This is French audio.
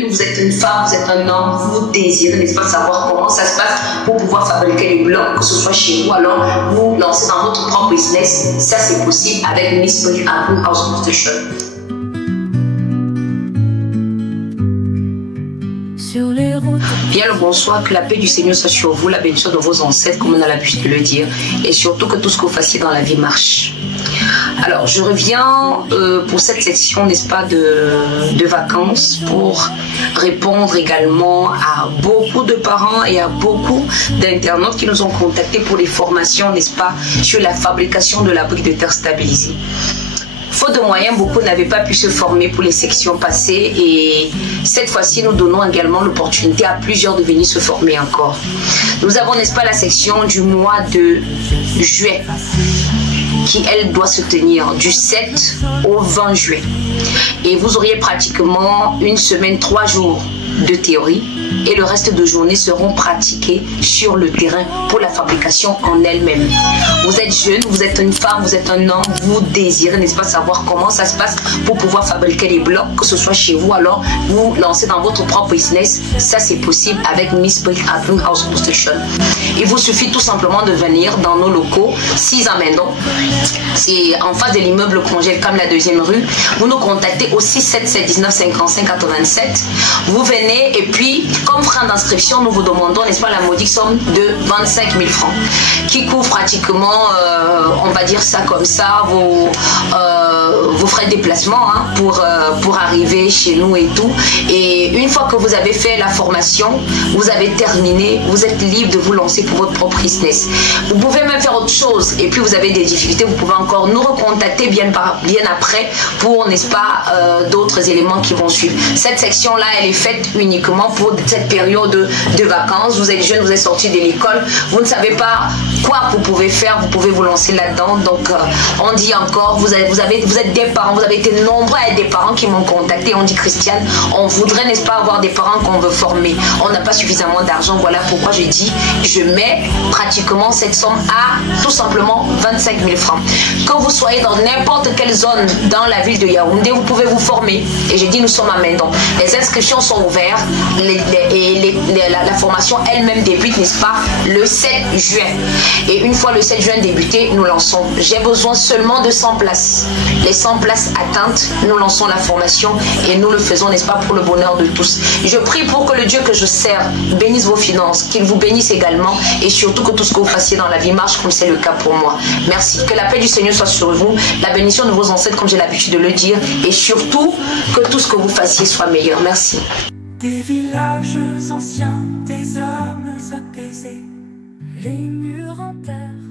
Vous êtes une femme, vous êtes un homme, vous désirez, n'est-ce pas, savoir comment ça se passe pour pouvoir fabriquer les blocs, que ce soit chez vous, alors vous lancez dans votre propre business. Ça, c'est possible avec Miss Brick Apple House Construction. Bien le bonsoir, que la paix du Seigneur soit sur vous, la bénédiction de vos ancêtres, comme on a l'habitude de le dire, et surtout que tout ce que vous fassiez dans la vie marche. Alors, je reviens pour cette section, n'est-ce pas, de vacances, pour répondre également à beaucoup de parents et à beaucoup d'internautes qui nous ont contactés pour les formations, n'est-ce pas, sur la fabrication de la brique de terre stabilisée. Faute de moyens, beaucoup n'avaient pas pu se former pour les sections passées et cette fois-ci, nous donnons également l'opportunité à plusieurs de venir se former encore. Nous avons, n'est-ce pas, la section du mois de juillet qui, elle, doit se tenir du 7 au 20 juillet. Et vous auriez pratiquement une semaine, 3 jours de théorie et le reste de journée seront pratiqués sur le terrain pour la fabrication en elle-même. Vous êtes jeune, vous êtes une femme, vous êtes un homme, vous désirez, n'est-ce pas, savoir comment ça se passe pour pouvoir fabriquer les blocs, que ce soit chez vous, alors vous lancez dans votre propre business. Ça, c'est possible avec Miss Brick Apple House Construction. Il vous suffit tout simplement de venir dans nos locaux, 6 à Mendon. C'est en face de l'immeuble Congèle, comme la 2e rue. Vous nous contactez au 677 19 55 87. Vous venez et puis, comme frais d'inscription, nous vous demandons, n'est-ce pas, la modique somme de 25 000 francs qui couvre pratiquement, on va dire ça comme ça, vos frais de déplacement hein, pour arriver chez nous et tout. Et une fois que vous avez fait la formation, vous avez terminé, vous êtes libre de vous lancer pour votre propre business. Vous pouvez même faire autre chose et puis vous avez des difficultés, vous pouvez encore nous recontacter bien après pour, n'est-ce pas, d'autres éléments qui vont suivre. Cette section-là, elle est faite uniquement pour cette période de vacances. Vous êtes jeune, vous êtes sorti de l'école, vous ne savez pas quoi vous pouvez faire, vous pouvez vous lancer là-dedans. Donc on dit encore, vous êtes des parents, vous avez été nombreux à être des parents qui m'ont contacté. On dit, Christiane, on voudrait, n'est-ce pas, avoir des parents qu'on veut former, on n'a pas suffisamment d'argent. Voilà pourquoi je dis, je mets pratiquement cette somme à tout simplement 25 000 francs. Que vous soyez dans n'importe quelle zone dans la ville de Yaoundé, vous pouvez vous former. Et j'ai dit, nous sommes à Mendon. Les inscriptions sont ouvertes et la formation elle-même débute, n'est-ce pas, le 7 juin. Et une fois le 7 juin débuté, nous lançons. J'ai besoin seulement de 100 places. Les 100 places atteintes, nous lançons la formation et nous le faisons, n'est-ce pas, pour le bonheur de tous. Je prie pour que le Dieu que je sers bénisse vos finances, qu'il vous bénisse également et surtout que tout ce que vous fassiez dans la vie marche comme c'est le cas pour moi. Merci. Que la paix du Seigneur soit sur vous, la bénédiction de vos ancêtres comme j'ai l'habitude de le dire et surtout que tout ce que vous fassiez soit meilleur. Merci. Des villages anciens, des hommes apaisés, les murs en terre.